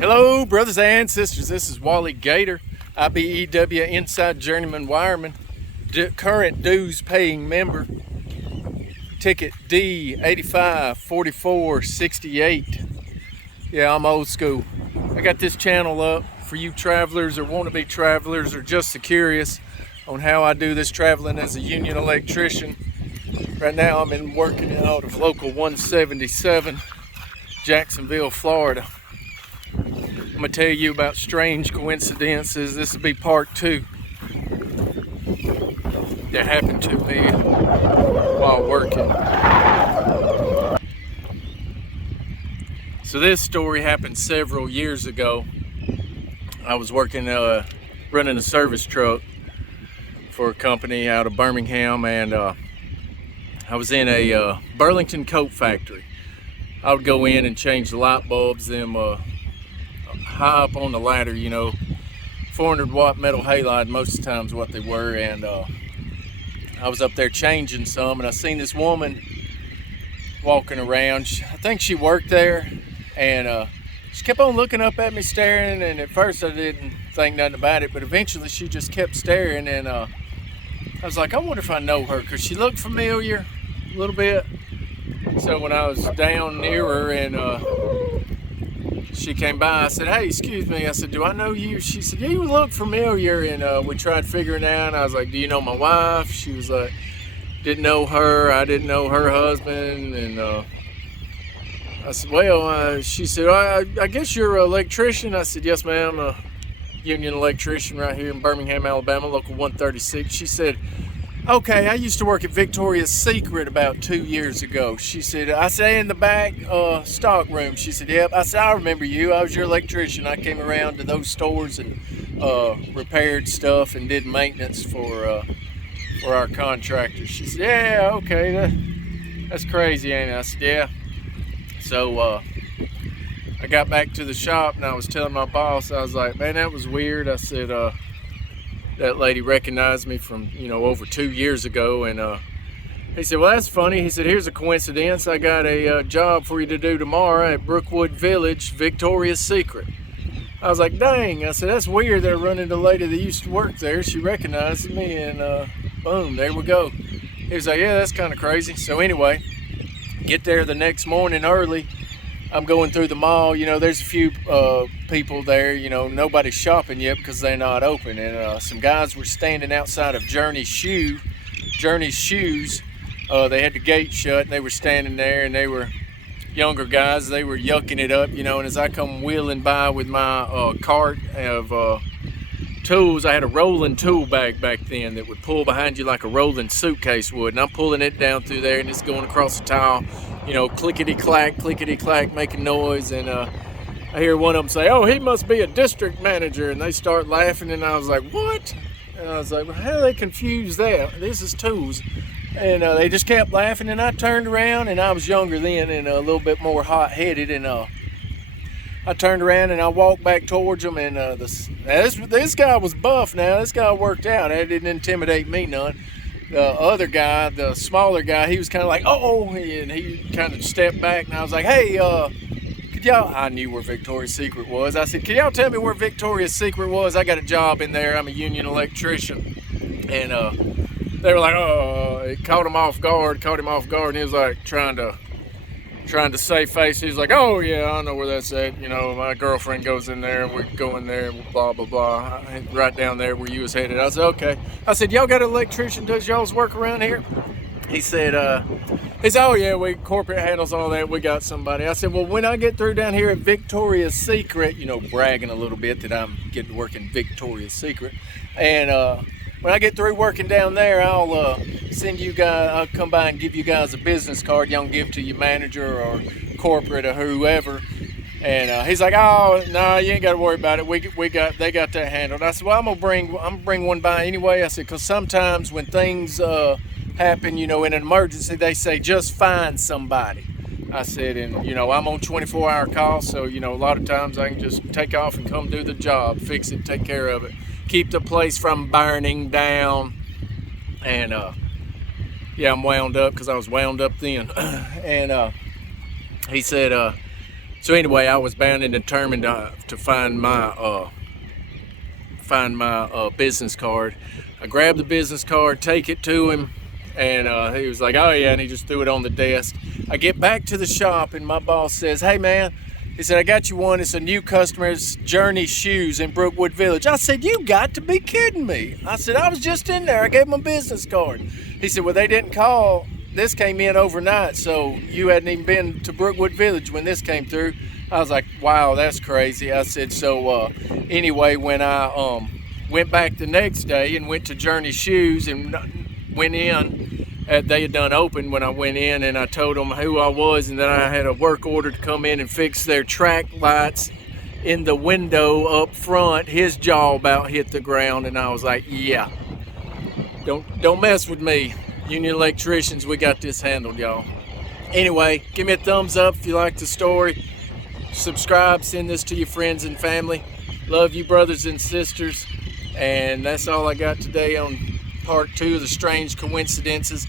Hello, brothers and sisters. This is Wally Gator, IBEW Inside Journeyman Wireman, current dues paying member, ticket D854468. Yeah, I'm old school. I got this channel up for you travelers or wannabe travelers or just the curious on how I do this traveling as a union electrician. Right now I'm working out of local 177, Jacksonville, Florida. I'm gonna tell you about strange coincidences. This will be part 2 that happened to me while working. So this story happened several years ago. I was working, running a service truck for a company out of Birmingham, and I was in a Burlington coat factory. I would go in and change the light bulbs, them high up on the ladder, 400 watt metal halide most of the times what they were, and I was up there changing some, and I seen this woman walking around. I think she worked there, and she kept on looking up at me, staring, and at first I didn't think nothing about it, but eventually she just kept staring, and I was like, I wonder if I know her, because she looked familiar a little bit. So when I was down near her and she came by, I said, hey, excuse me. I said, do I know you? She said, yeah, you look familiar. And we tried figuring out. I was like, do you know my wife? She was like, didn't know her. I didn't know her husband. And I said, well, she said, I guess you're an electrician. I said, yes, ma'am. I'm a union electrician right here in Birmingham, Alabama, local 136. She said, okay, I used to work at Victoria's Secret about 2 years ago. She said, I say in the back stock room. She said, yep. I said, I remember you. I was your electrician. I came around to those stores and repaired stuff and did maintenance for our contractors. She said, yeah, okay, that's crazy, ain't it? I said, yeah. So I got back to the shop and I was telling my boss, I was like, man, that was weird. I said, that lady recognized me from, over 2 years ago, and he said, well, that's funny. He said, here's a coincidence. I got a job for you to do tomorrow at Brookwood Village, Victoria's Secret. I was like, dang. I said, that's weird that I run into a lady that used to work there. She recognized me, and boom, there we go. He was like, yeah, that's kind of crazy. So anyway, get there the next morning early. I'm going through the mall, there's a few people there, nobody's shopping yet because they're not open. And some guys were standing outside of Journey's Shoes. They had the gate shut and they were standing there, and they were younger guys. They were yucking it up, and as I come wheeling by with my cart of tools, I had a rolling tool bag back then that would pull behind you like a rolling suitcase would. And I'm pulling it down through there and it's going across the tile, clickety-clack, making noise. And I hear one of them say, oh, he must be a district manager. And they start laughing, and I was like, what? And I was like, well, how do they confuse that? This is tools. And they just kept laughing, and I turned around, and I was younger then and a little bit more hot-headed, and I turned around and I walked back towards them, and this guy was buff now. This guy worked out. That didn't intimidate me none. The other guy, the smaller guy, he was kind of like, oh, and he kind of stepped back, and I was like, hey, could y'all, I knew where Victoria's Secret was. I said, can y'all tell me where Victoria's Secret was? I got a job in there. I'm a union electrician. And they were like, oh, it caught him off guard, and he was like trying to save face. He's like, oh yeah, I know where that's at. My girlfriend goes in there, and we go in there, blah blah blah, right down there where you was headed. I said, okay. I said, y'all got an electrician does y'all's work around here? He said, oh yeah, we corporate handles all that. We got somebody. I said, well, when I get through down here at Victoria's Secret, bragging a little bit that I'm getting to work in Victoria's Secret, and when I get through working down there, I'll send you guys, I'll come by and give you guys a business card y'all can give to your manager or corporate or whoever. And he's like, oh, no, you ain't got to worry about it. They got that handled. I said, well, I'm gonna bring one by anyway. I said, because sometimes when things happen, in an emergency, they say just find somebody. I said, and I'm on 24-hour call, so a lot of times I can just take off and come do the job, fix it, take care of it, keep the place from burning down. And yeah, I'm wound up because I was wound up then. And he said, So anyway, I was bound and determined to find my business card. I grabbed the business card, take it to him, and he was like, "Oh yeah," and he just threw it on the desk. I get back to the shop, and my boss says, "Hey man," he said, "I got you one. It's a new customer's Journey Shoes in Brookwood Village." I said, "You got to be kidding me." I said, "I was just in there. I gave them a business card." He said, "Well, they didn't call. This came in overnight, so you hadn't even been to Brookwood Village when this came through." I was like, "Wow, that's crazy." I said, so anyway, when I went back the next day and went to Journey Shoes and went in, they had done open when I went in, and I told them who I was and that I had a work order to come in and fix their track lights in the window up front. His jaw about hit the ground, and I was like, "Yeah, don't mess with me. Union Electricians, we got this handled, y'all." Anyway, give me a thumbs up if you like the story. Subscribe, send this to your friends and family. Love you, brothers and sisters. And that's all I got today on part 2 of the strange coincidences.